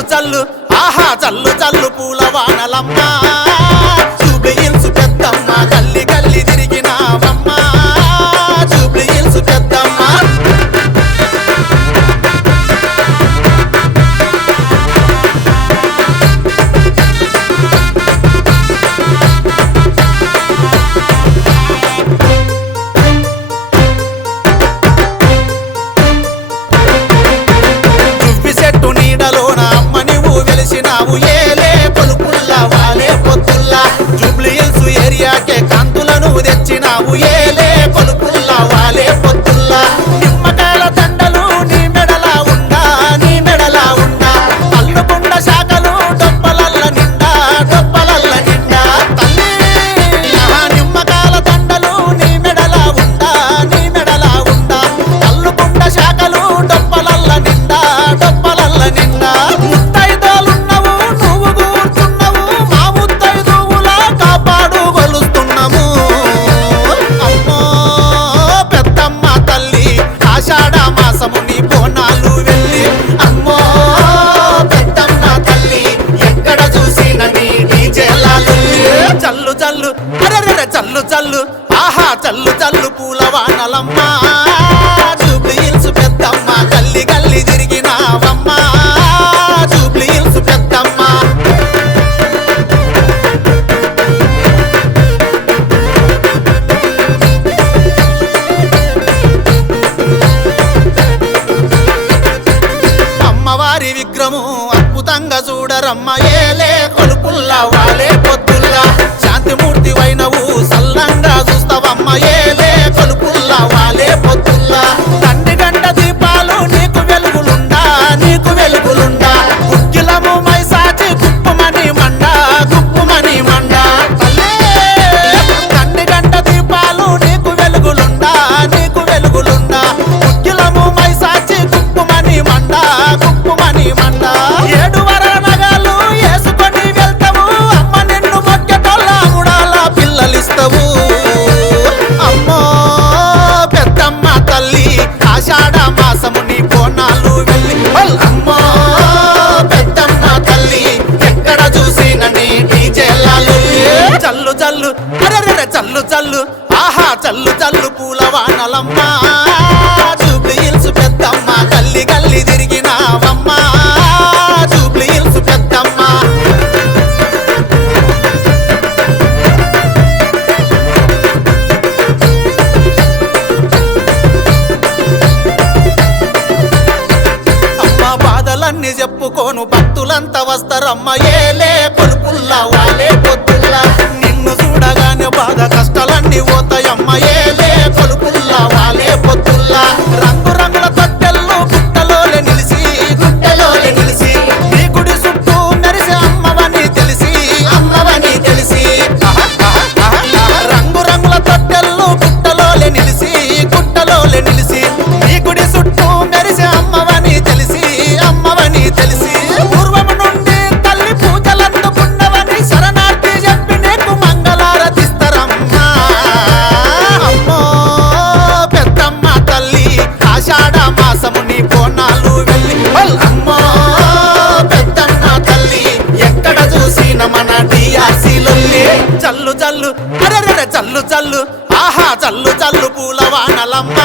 చల్లు చల్లు ఆహా చల్లు చల్లు పూల వానలమ్మ జూబ్లీ హిల్స్ పెద్దమ్మ గల్లి గల్లి తిరిగినావమ్మ జూబ్లీ హిల్స్ పెద్దమ్మ వెలిసినావు ఏలే కొలుపుల్లా వాలే పొత్తుల్లా జూబ్లీ హిల్స్ ఏరియాకే కాంతులను తెచ్చినావు ఏలే కొలుపుల్లా వాలే పొత్తుల్లా నిమ్మకాయల దండలు నీ మెడలా ఉండా నీ మెడలా ఉండా అల్లుకున్న శాఖలు డొప్పలల్ల నిండా డొప్పలల్ల నిండా తల్లి నిమ్మకాయల దండలు నీ మెడలా ఉండా నీ మెడలా ఉండా అల్లుకున్న శాఖలు డొప్పలల్ల నిండా డొప్పలల్ల నిండా మాసముని బోనాలు వెళ్ళి అమ్మో పెద్దమ్మ తల్లి ఎక్కడ చూసిన నీ డీజేలాలు చల్లు చల్లు అరెరె చల్లు చల్లు ఆహా చల్లు చల్లు పూల వానలమ్మ జూబ్లీ హిల్స్ పెద్దమ్మ గల్లి గల్లి తిరిగినావమ్మ జూబ్లీ హిల్స్ పెద్దమ్మ విగ్రహము అద్భుతంగా చూడరమ్మ ఏలే కొలుపుల్లా వాలే పొత్తుల్లా శాంతిమూర్తి వైనవు సల్లంగా చూస్తావమ్మ ఏలే కొలుపుల్లా వాలే పొత్తుల్లా తండ్రి గంట దీపాలు నీకు వెలుగులుండా నీకు వెలుగులుండా గుగ్గిలము మైసాచి గుప్పుమని మండ గుప్పుమని మండ తండ్రి గంట దీపాలు నీకు వెలుగులుండా నీకు వెలుగులుండా గుగ్గిలము మైసాచి గుప్పుమని మండ గుప్పుమని మండ ఏడు వరల నగాలు వేసుకొని వెళ్తావు అమ్మ నిన్ను మొక్కెటోళ్ళ గుడాల పిల్లలిస్తావు అమ్మో పెద్దమ్మ తల్లి ఆషాఢ మాసము నీ బోనాలు వెళ్ళి అమ్మో పెద్దమ్మ తల్లి ఎక్కడ చూసిన నీ డీజేలాలు చల్లు చల్లు అరెరె చల్లు చల్లు ఆహా చల్లు చల్లు పూల వానలమ్మ జూబ్లీ హిల్స్ పెద్దమ్మ గల్లి గల్లి తిరిగినావమ్మ జూబ్లీ హిల్స్ పెద్దమ్మ అమ్మ బాధలన్నీ చెప్పుకోను భక్తులంతా వస్తారమ్మ ఏలే కొలుపుల్లా వాలే పొత్తుల్లా నిన్ను చూడగానే బాధ కష్టాలన్నీ పోతాయమ్మ ఏలే కొలుపుల్లా వాలే పొత్తుల్లా రంగు రంగుల తొట్టెల్లో గుట్టలోలే నిలిసి గుట్టలోలే నిలిసి నీ గుడి చుట్టూ మెరిసే అమ్మవని తెలిసి అమ్మవని తెలిసి రంగు రంగుల తొట్టెల్లో గుట్టలోలే నిలిసి గుట్టలోలే నిలిసి నీ గుడి చుట్టూ మెరిసే అమ్మవని తెలిసి అమ్మవని తెలిసి పూర్వము నుండి తల్లి పూజలందుకున్నవని శరణార్థి చెప్పి నీకు మంగళారతిస్తారమ్మా అమ్మో పెద్దమ్మ తల్లి ఆషాఢ మాసము నీ బోనాలు వెళ్ళి అమ్మో పెద్దమ్మ తల్లి ఎక్కడ చూసిన మన డిఆర్సీలు చల్లు చల్లు అరెరె చల్లు చల్లు ఆహా చల్లు చల్లు పూల వానలమ్మ